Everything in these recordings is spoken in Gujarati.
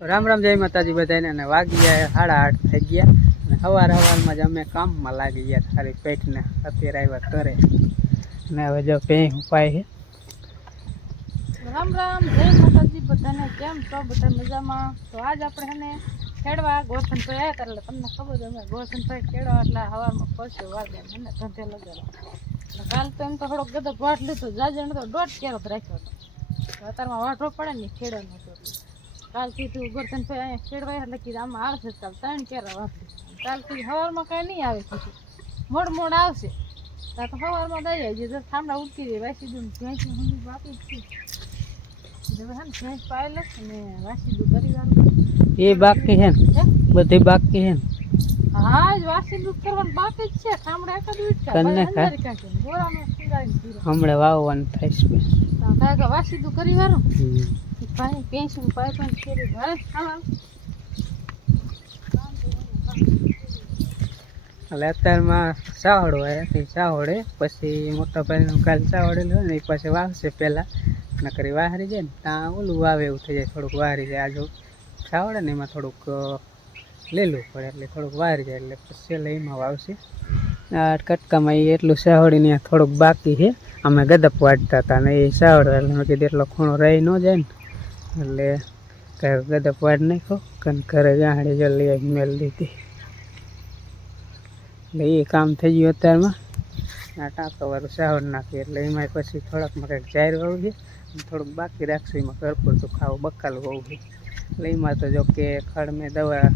રામ રામ જય માતાજી બધાને. અને વાગી ગયા સાડા આઠ થઈ ગયા. અને સવાર સવારમાં જ અમે કામમાં લાગી ગયા સારી પેટને અત્યારે આવ્યા ઘરે. અને હવે જો પે ઉપાય છે? રામ રામ, જય માતાજી બધાને. કેમ છો? બધા મજામાં? તો આજ આપણે એને ખેડવા ગોરધનભાઈ આવ્યા હતા. એટલે તમને ખબર છે, અમે ગોરધનભાઈ ખેડવા એટલે હવામાં પહોંચ્યો વાગે. મને ધંધે લગાડવા કાલ તો એમ તો થોડોક ગદો વાટ લીધો. જાજે તો દોઢ કેરો રાખ્યો હતો. અત્યારમાં વાટો પડે ને ખેડવાનો. કાલથી તું ગોરધન અહીંયા એટલે કીધું આમાં આવશે કાલ ત્રણ કેરા વાપરી. કાલથી સવારમાં કાંઈ નહીં આવે કીધું મોડ મોડ આવશે. ત્યાં તો સવારમાં દઈ આવી જે ઠામડા ઉઠી રહી વાસી દઉં ભેંસને હું વાપી જ છું. હવે હે ને ભેંસ પાયેલો અને વાસી દઉં કરી વાળું એ બાકી છે ને? બધી બાકી છે ને. હા જ વાસી દૂધ કરવાનું બાકી જ છે. ઠામડા ગોળામાં ફુગાવીને પીરો. હમણાં વાવવાનું થાય છે વાસી દૂધ કરી વાળું. ભાઈ પેન્સિલ પાય પણ ફેરી ભાઈ એટલે અત્યારમાં સાવડ હોય તે સાવડે પછી મોટા ભાઈનું કાલ સાવડેલું હોય ને, એ પછી વાવશે પહેલાં. નકરી વાહરી જાય ને, ત્યાં ઓલું વાવે એવું થઈ જાય, થોડુંક વાહરી જાય. આજુ સાવડે ને, એમાં થોડુંક લેલું પડે, એટલે થોડુંક વાહરી જાય, એટલે પછી એમાં વાવશે. આ કટકામાં એ એટલું સાવડી ત્યાં થોડુંક બાકી છે. અમે ગદપ વાટતા હતા ને, એ સાવડ એટલે મેં કીધું, એટલો ખૂણો રહી ન જાય ને. એટલે ઘર ગદપ પાડ નાખો કારણ ઘરે જાણી જલ્દી મેલ દીધી. એટલે એ કામ થઈ ગયું અત્યારમાં. આ ટાંકાવાળું સાવડ નાખી એટલે એમાં પછી થોડાકમાં કંઈક જાહેર વાવું છે થોડુંક બાકી રાખશું, એમાં ઘર પૂરતું ખાવું, બકાલ વાવું છે. એટલે એમાં તો જો કે ખડ મેં દવા,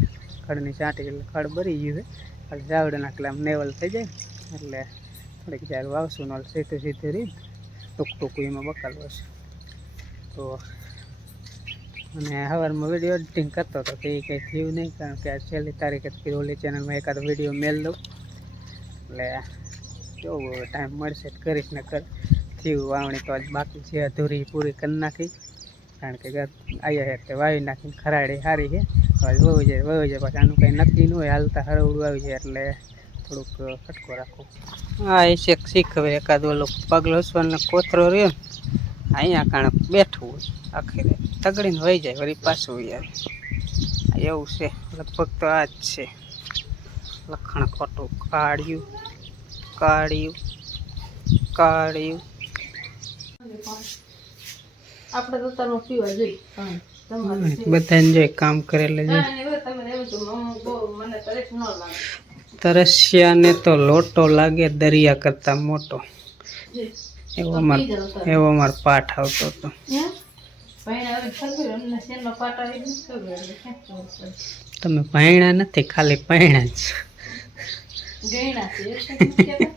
ખડની છાંટી એટલે ખડ ભરી ગયું છે. એટલે ઝાવડ નાખલે, આમ નેવલ થઈ જાય એટલે થોડીક જ્યારે વાવશું ને સીધું સીધું રીત, ટૂંક ટૂંકું એમાં બકાલ વાવશું તો અને સવારમાં વીડિયો એડિટિંગ કરતો હતો, તો કંઈ થયું નહીં, કારણ કે આ છેલ્લી તારીખે કીધું ઓલી ચેનલમાં એકાદ વીડિયો મેલ દઉં. એટલે જોવું ટાઈમ મળશે કરીશ, ને કર. થયું, વાવણી તો આજ બાકી છે, અધૂરી પૂરી કરી નાખી. કારણ કે આવ્યા છે તે વાવી નાખીને ખરાડી સારી છે હવે વહુ જાય વહુ જાય, પછી આનું કંઈ નક્કી ન હોય, હાલતા હરવડું આવી જાય, એટલે થોડુંક ખટકો રાખો. હા, એ શેક શીખ હવે એકાદ ઓલો પગલો હસવાનો કોથરો રહ્યો અહીંયા કાણે બેઠું હોય. આખરે તગડીને વહી જાય વળી પાછું યાર આવે. એવું છે લગભગ તો આ જ છે. લખણ ખોટું કાઢ્યું કાઢ્યું કાળિયું. આપણે તો તારું પીવા જોઈએ. બધાને કામ કરેલે છે તરસ્યાને તો લોટો લાગે દરિયા કરતા મોટો. એવો અમાર. એવો અમારો પાઠ આવતો હતો. તમે ભણ્યા નથી, ખાલી પૈણા જ ગયણા છે એટલે નથી કહેતા.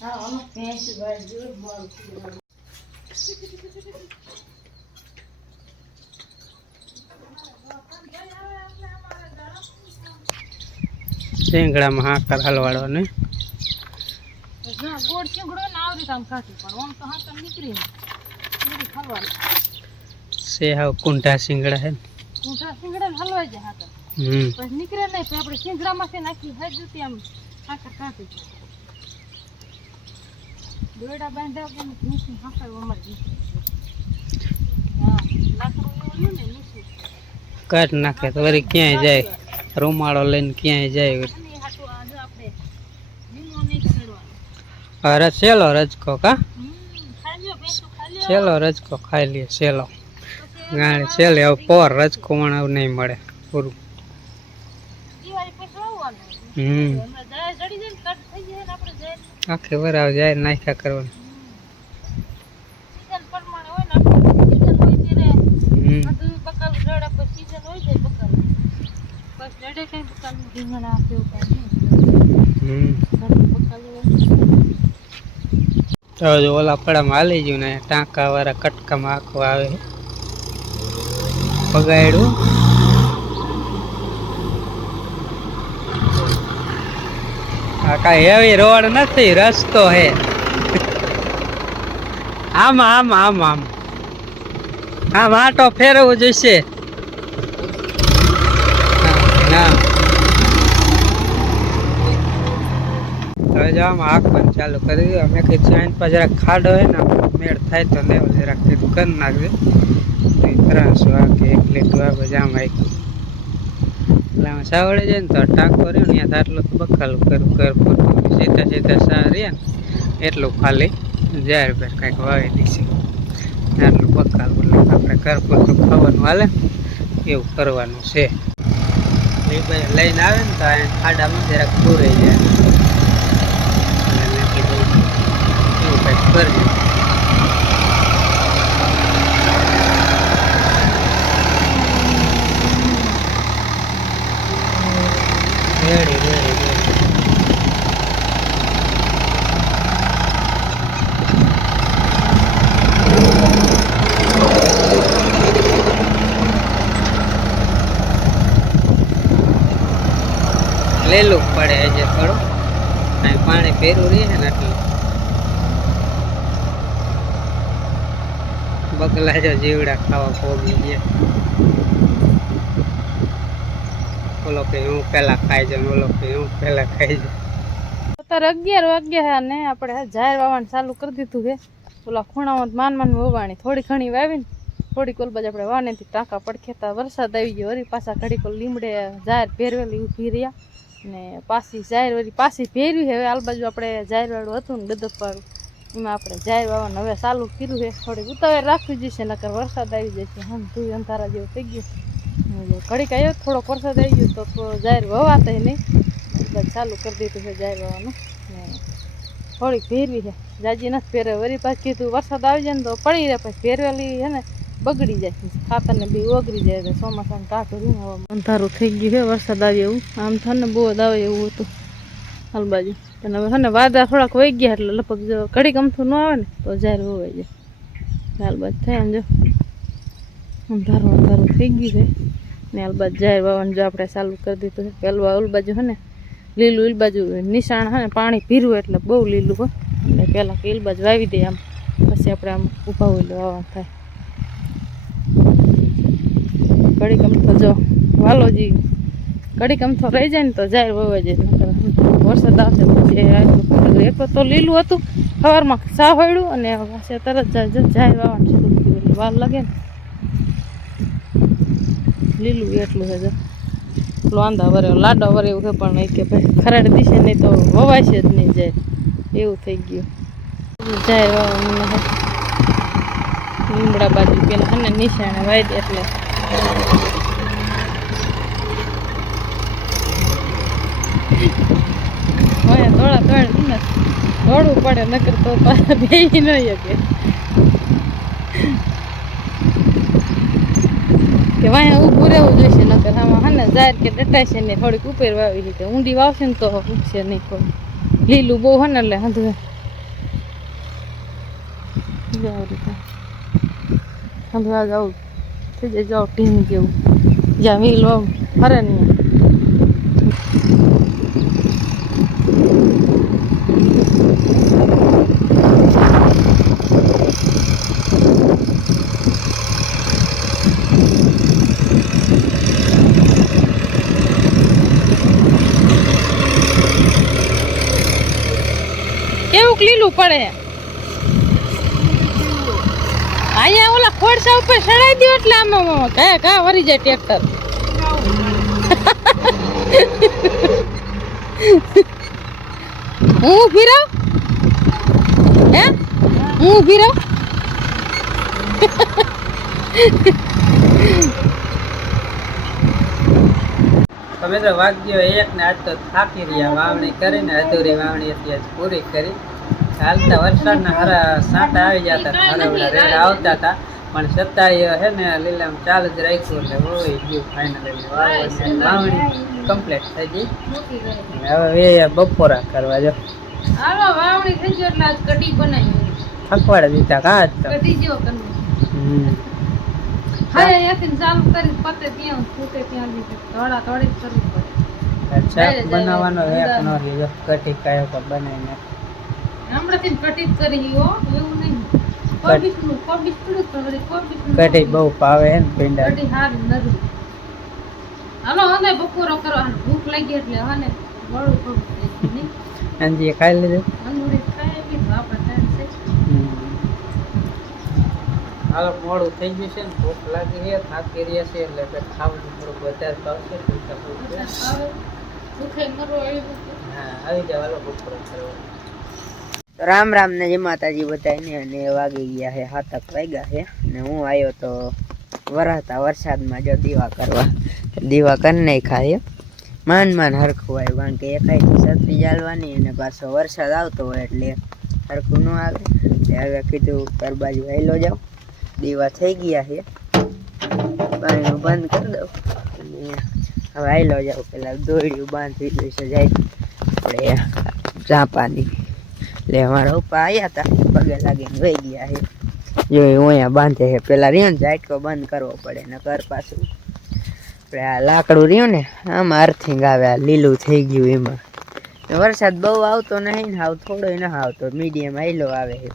હા અમે ભેંસ ભાઈ જોયું મારું પીવાનું. શેંગડામાં હાકર હલવાડવાનું જો ગોળ ચીંગડો ને આવરી કામ ખાતું પણ આમ તો હા નીકળી ને નીકળી ખલવાનું સે હાવ કુંઢા શીંગડા હે ને. ઊંધા શીંગડા ને હલવાઈ જાય હાકર હમ. પછી નીકળે નહીં તો આપણે શીંગડામાંથી નાખી હાથ જતી આમ હાકર કાપી દોરડા બાંધ્યા પણ ભીંસની હાકર અમારે ભીંસની છે. હા લાકડું એવું રહ્યું ને નીચે કાઢ નાખે તો વળી ક્યાંય જાય? રૂમાળો લઈને ક્યાંય જાય અને એ હાટું આજે આપણે લીમડો નહીં ખેડવાનો અરે સેલો રજકો કા? સેલો રજકો ખાઈ લે સેલો. ગાણે સેલે હવે પોર રજકો આવું નહીં મળે પૂરું. હમ. આખી વરાવ જાય નાખ્યા કરવાનું. હમ. તો જો ઓલા પડામાં હાલી ગયું ને ટાંકા વાળા કટકામાં આખું આવે. પગાડ્યું આ કાંઈ હેવી રોડ નથી, રસ્તો હે. આમ આમ આમ આમ. આમ આટો ફેરવવું જોઈશે હા, હા હવે જવામાં આગ પણ ચાલુ કરી દીધું. અમે કીધું સાઈન પર જરાક ખાડો હોય ને મેળ થાય તો ને કરી નાખજે. તો ઈ ત્રણસો આ કે એક લીટર આ બધા આવી એટલે આમાં સાવડે જાય ને તો ટાંકો રહ્યો ને, ત્યાં આટલું તો બખાલ કરું કર પૂરતું સીધા સીધા સા રહ્યા ને, એટલું ખાલી જાહેર પર કંઈક વાવી દઈશું આટલું બખાલ, એટલે આપણે ઘર પૂરતું ખાવાનું હાલે. એવું કરવાનું છે. એ ભાઈ લઈને આવે ને તો ખાડામાં જરાક પૂરાઈ જાય એટલે મેં કીધું એવું કંઈક કરજો રેડી રેડી રેડી લેલું પડે છે થોડું પાણી પહેરું રહે ને એટલે બગલા જો જીવડા ખાવા પોગી ગયા. ઓલો કે હું પેલા ખાઈ જાઉં ઓલો કે હું પેલા ખાઈ જાઉં. અત્યારે અગિયાર વાગ્યા ને, આપણે જાહેર વાવવાનું ચાલુ કરી દીધું છે ઓલા ખૂણામાં માન માન વવાણી થોડી ઘણી વાવીને, થોડીક ઓલ બાજુ આપણે વાનેથી ટાંકા પડખેતા વરસાદ આવી ગયો, વળી પાછા ઘડી કોલ લીમડે જાહેર પહેરવેલી ઊભી રહ્યા. ને પાછી જાહેર વળી પાછી ભેરવી છે. હવે આલ બાજુ આપણે જાહેર વાળું હતું ને ગદપવાળું એમાં આપણે જાહેર વાવવાનું હવે ચાલુ કર્યું છે. થોડીક ઉતાવળ રાખવી જશે નકર વરસાદ આવી જશે હમ તું અંધારા જેવું થઈ ગયું ઘડીક આવ્યો થોડોક વરસાદ આવી ગયો તો તો જાહેર વવાતા નહીં. બધા ચાલુ કરી દીધું છે જાહેર વાવવાનું ને થોડીક ફેરવી છે. જાજી નથી ફેરવે વળી પાછી કીધું વરસાદ આવી જાય ને તો પડી રહે, પછી ફેરવેલી છે ને બગડી જાય ખાતરને બી ઓગળી જાય એટલે ચોમાસાનું ને અંધારું થઈ ગયું છે, વરસાદ આવે એવું. આમ થાય ને બહુ આવે એવું હતું. હાલ બાજુ. અને હવે છે ને વાદળા થોડાક વહી ગયા એટલે લગભગ જો કડી અમથું ન આવે ને, તો જાહેર હોવાઈ જાય. હાલ બાજુ થાય ને જો. અંધારું અંધારું થઈ ગયું છે. ને હાલ બાજુ જાહેર વાવવાનું જો આપણે ચાલુ કરી દીધું છે. પહેલું ઓલ બાજુ છે ને લીલું ઈલ બાજુ નિશાણ હે ને પાણી પીરું એટલે બહુ લીલું હોય એટલે પહેલાં કે ઈલ બાજુ વાવી દઈએ આમ. પછી આપણે આમ ઊભા હોય વાવવાનું થાય. ઘડીક તો જો વાલોજી ઘડીક અમથો રહી જાય ને તો જાહેર વવા જાય વરસાદ આવશે પછી એક તો લીલું હતું. સવારમાં સા હળ્યું અને પાછે તરત જાહેર વાવવાનું શરૂ કર્યું એટલે વાર લાગે ને. લીલું એટલું છે જો. વાંધા વરે, લાડો વરે એવું છે પણ નહીં કે ભાઈ ખરાડ દિશે નહીં તો વવાય છે જ નહીં જાય. એવું થઈ ગયું. જાહેર વાવવાનું. લીમડા બાજુ પેલા અને નિશાણે વાય એટલે થોડા થોડા દોડવું પડે, નકર તો કે વાયા ઊભું રહેવું જોઈશે, નકર હા ને જાહેર કે ડટાય છે ને થોડીક ઉપર વાવી રીતે ઊંડી વાવશે ને તો ઉગશે નહીં કોઈ. લીલું બહુ હને એટલે હંધવે. જાવ રીતે. હંધુઆ જાવ. થઈ જાય જાવ ટીમ જેવું. જ્યાં વીલ વાવ ફરે નહીં. કેવું લીલું પડે અહીંયા ઓલા ખોડસા ઉપર ચડાઈ દો એટલે આમાં કયા કયા વરી જાય ટ્રેક્ટર. હું રહું? હે? હું ફીરો તમે તો વાગ્યો એક ને આજ તો થાકી રહ્યા, વાવણી કરીને અધૂરી વાવણી હતી, આજ પૂરી કરી. હાલતા વરસાદના હરા સાંટા આવી જતા હરાવડા રેડા આવતા હતા. પણ છતાંય હે ને લીલામ ચાલુ જ રાખ્યું એટલે હોય ગયું ફાઇનલ વાવણી. કમ્પ્લીટ થઈ ગઈ. હવે એ બપોરા કરવા જો. હાલો વાવણી થઈ ગયો એટલે આજ કઢી બનાવી. અખવાડે દીધા કા આજ તો? કઢી જેવો કરવું. હા એથી ચાલુ કરી પતે ત્યાં ફૂટે ત્યાં લીધું થોડા થોડી જ કરવી પડે. શાક બનાવવાનો એક નો લીધો કઢી કાયો બનાવીને હમણાંથી કઢી કરી હો એવું નહીં. વળી કઢી બહુ ભાવે હે ને પીંડા કઢી હારી નથી હાલો હને બપોરો કરો. ભૂખ લાગી એટલે હને મોડું થોડું નહીં? ખાઈ લીધું? અંગુરી ખાઈ લીધું આપણે ટાઈમ છે. હાલો મોડું થઈ ગયું છે ને ભૂખ લાગી છે થાકી રહ્યા છે એટલે કે ખાવાનું થોડુંક વધારે ભાવશે પૂરતું. ભૂખે મરો એવું હા આવી જાવ હાલો ભૂખ કરવા રામ રામ ને જય માતાજી બધાને અને વાગી ગયા છે હાથક વાગ્યા છે ને હું આવ્યો તો વરાતા વરસાદમાં જો દીવા કરવા. દીવા કરી નાખ્યા છે માન માન હરખું આવ્યું કારણ કે એકાઈ છત્રી ચાલવાની અને પાછો વરસાદ આવતો હોય એટલે હરખું ન આવે. એટલે હવે કીધું ઘર બાજુ હેલો જાવ દીવા થઈ ગયા છે પાણીનું બંધ કરી દઉં. અને હવે હેલો જાવ પેલા દોડ્યું બાંધી દઈશું જાય. આપણે ચાંપાની એટલે અમારા ઉપા આવ્યા હતા પગે લાગીને વહી ગયા છે જો અહીંયા બાંધે છે પેલા રહ્યો ને ઝાટકો બંધ કરવો પડે, ને કર પાછું. આપણે આ લાકડું રહ્યું ને, આમાં અર્થિંગ આવે, આ લીલું થઈ ગયું એમાં. વરસાદ બહુ આવતો નહીં ને, હાવ થોડો ન આવતો. મીડિયમ આયલો આવે છે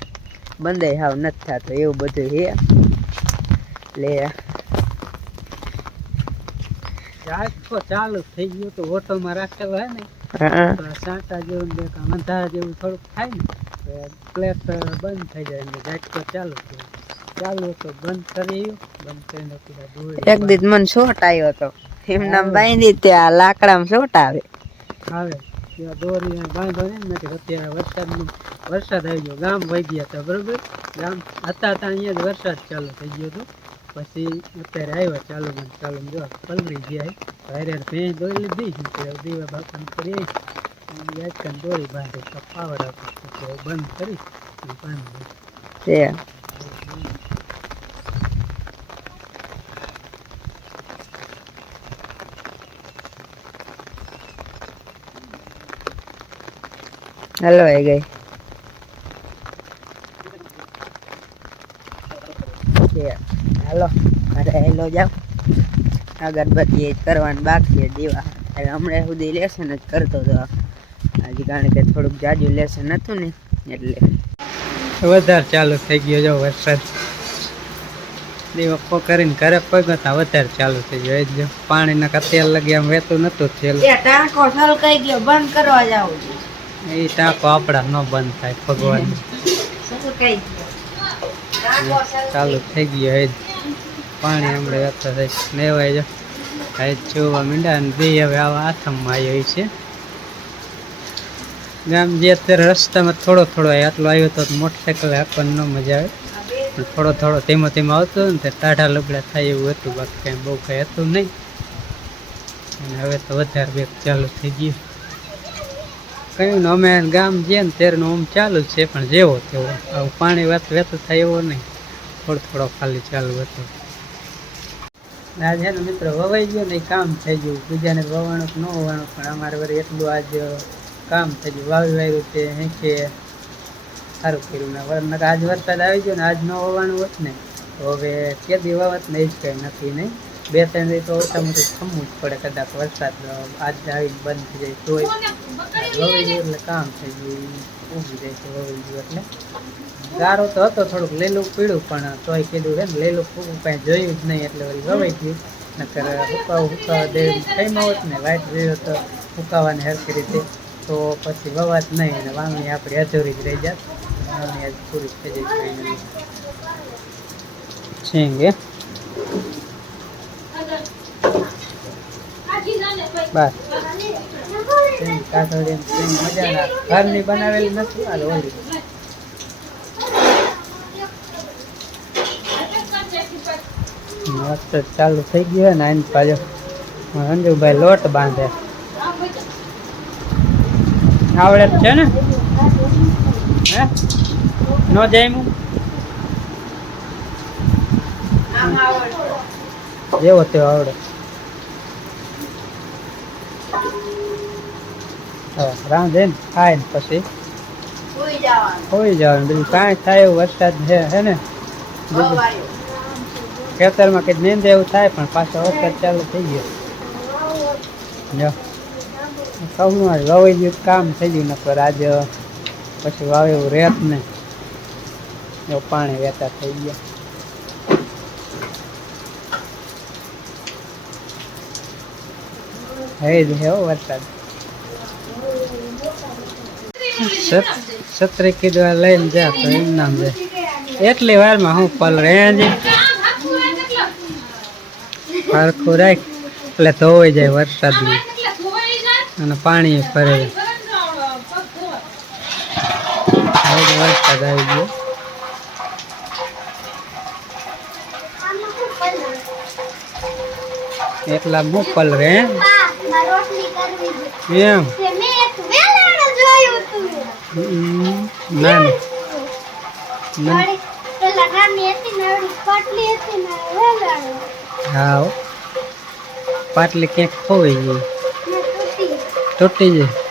બંધ હાવ નથી થતો, એવું બધું છે એટલે ઝાટકો ચાલુ થઈ ગયું તો ઓટોમાં રાખેલો હોય ને. સાંટા જેવું ને અંધારા જેવું થોડુંક થાય ને ક્લેટ પ્લેટ બંધ થઈ જાય ને ઝાટકો ચાલુ થયો. ચાલુ તો બંધ કરી બંધ કરીને પેલા દોરી એક દીધ મને શોટ આવ્યો હતો. એમના બાંધી ત્યાં લાકડામાં શોટ આવે. આવે. ત્યાં દોરી બાંધો ને નથી અત્યારે વરસાદનું વરસાદ આવી ગયો ગામ વહી ગયા હતા બરોબર? ગામ હતા હતા અહીંયા જ વરસાદ ચાલુ થઈ ગયો હતો. પછી અત્યારે આવ્યો, ચાલુ ને ચાલુ જો પલરી ગયા હારે ભેંસ દોરી લીધી દીવા બાપન કરી યાદ કરીને દોરી બાંધે, તો પાવર આપે બંધ કરી બાંધી હલો, એ ગઈ છે હાલો મારે જાઓ. અગરબત્તી એ જ કરવાનું બાકી છે દીવા. એટલે હમણાં સુધી લેસન જ કરતો હતો. આજે કારણ કે થોડુંક જાજુ લેસન હતું ને એટલે. વધારે ચાલુ થઈ ગયો જો વરસાદ. દીવકો કરીને ઘરે પગ્યો ત્યાં વધારે ચાલુ થઈ ગયો. એ જ જો પાણીના તેલ લગી આમ વહેતું નતું થયેલું. એ ટાંકો સલકાઈ ગયો બંધ કરવા જાવ. એ ટાંકો આપડા ન બંધ થાય ભગવાન. છલકાઈ ગયો? ટાંકો ચાલુ થઈ ગયો એ જ. પાણી હમણાં વહેતો થાય નેવાય જો આ જોવા મીંડા અને બે હવે આવા આથમમાં આવ્યો છે. ગામ જે અત્યારે રસ્તામાં થોડો થોડો આટલો આવ્યો તો મોટરસાઇકલ આપણને ન મજા આવે. થોડો થોડો ધીમો ધીમો આવતો ને તે ટાઢા લબડા થાય એવું હતું, બાકી કાંઈ બહુ કાંઈ હતું નહીં. અને હવે તો વધારે બેગ ચાલુ થઈ ગયું. કહ્યું ને અમે ગામ જઈએ ને તેરનું આમ ચાલુ છે, પણ જેવો તેવો. આવું પાણી વાત, વેતો થાય એવો નહીં. થોડો થોડો ખાલી ચાલુ હતો. આજ છે ને મિત્રો વવાઈ ગયો ને કામ થઈ ગયું. બીજાને વવાણું ન વવાણું, પણ અમારે વરે એટલું આજ કામ થઈ ગયું. વાવી વાવ્યું છે હેંચે સારું કર્યું. ને વર- આજ વરસાદ આવી ગયો ને આજ ન વવાણું હોત ને, તો હવે કેદી વાવત ને એ જ કંઈ નથી નહીં બે ત્રણ દિવસ તો ઓછા મોટું થમવું જ પડે કદાચ વરસાદ આજ આવી બંધ થઈ જાય તોય. વવાઈ ગયું એટલે કામ થઈ ગયું ઊભી જાય છે વવાઈ ગયું એટલે. ગારો તો હતો થોડુંક લીલું પીળું પણ તોય કીધું છે ને લીલું ફૂકું કાંઈ જોયું જ નહીં એટલે વળી ગવાઈ ગયું. નકર હુકાવું હુકાવા દે થઈમાં હોત ને વાઇટ જોયો તો હુકાવાને હરખી રીતે. તો પછી વવાત નહીં અને વાવણી આપણી અધૂરી જ રહી જાત. વાવણી આજ પૂરી થઈ જઈ છે. બસ. સિંગ મજા મજાના ઘરની બનાવેલી નથી આ ઓલી. મસ્ત ચાલુ થઈ ગયો ને આની પાછો અંજુભાઈ લોટ બાંધે. આવડે છે ને? હે? નો જામ્યું જેવો તે આવડે. રાંધે ને ખાય ને પછી. હોઈ જવાનું. બીજું કાંઈ થાય એવું વરસાદ છે હે ને? બીજું ખેતરમાં કંઈક નીંદ એવું થાય, પણ પાછો વરસાદ ચાલુ થઈ ગયો. જો. કહું લવાઈ ગયું કામ થઈ ગયું, નકર આજે પછી વાવે એવું રેત ને. એવું પાણી વહેતા થઈ ગયા. હે જ હે વરસાદ. સત્રે કીધું લઈને જા, તો એમ નામ એટલી વારમાં હું પલ હજી હરખું રાખ. એટલે ધોવાઈ જાય વરસાદમાં અને પાણી ફરે વરસાદ આવી ગયો. એટલા મોકલ રે. એમ. ના ના. હો. પાટલી ક્યાંક ખોવાઈ ગઈ. તૂટી જાય